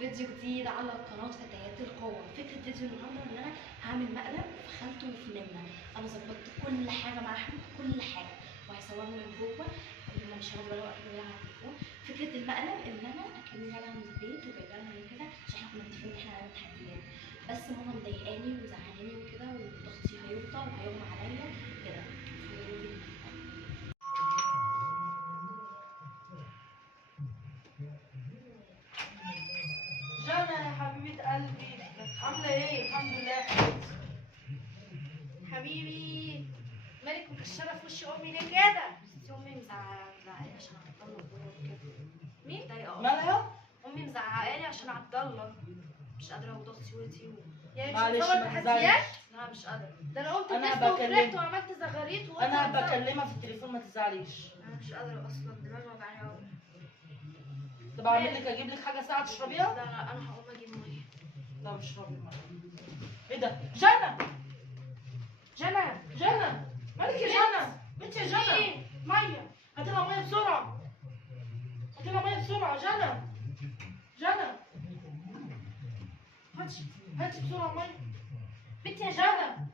فيديو جديد على قناة فتيات القوة. فكرة فيديو النهارده ان انا هعمل مقلب في خالته وفي نمنا. انا ظبطت كل حاجة مع احمد، كل حاجة، وهيصورنا من جوه. انا مش هاخد ولا وقت كبير على التليفون. فكرة المقلب ان انا اكلم جايه من البيت وجايبه لها من كده عشان احنا كنا متفقين ان احنا هنعمل تحديات، بس ماما مضايقاني وزعلاني وكده وضغطي هيوطى وهيغمى عليا كده. جانا يا حبيبة قلبي، عاملة ايه؟ الحمد لله. حبيبي مالك مكشره في وش امي ليه كده؟ بس امي مزعقالي عشان عبد الله كده. مين ضايقه؟ مالها؟ امي مزعقالي عشان عبد الله، مش قادره وضغطي وطي يعني معلش ما تزعليش. لا مش قادره. ده انا قمت انا بكلمها وعملت زغاريت انا بكلمها في التليفون، ما تزعليش. انا مش قادره اصلا، دماغي وجعاني قوي. طب اعمل لك، اجيب لك حاجه ساعه تشربيها؟ لا انا هقوم اجيب ميه. طب اشربي ميه. ايه ده؟ جنى مالك يا جنى؟ بنتي يا جنى ميه. هاتي لها ميه بسرعه، هاتي لها ميه بسرعه. جنى هاتي بسرعه ميه. بنتي يا جنى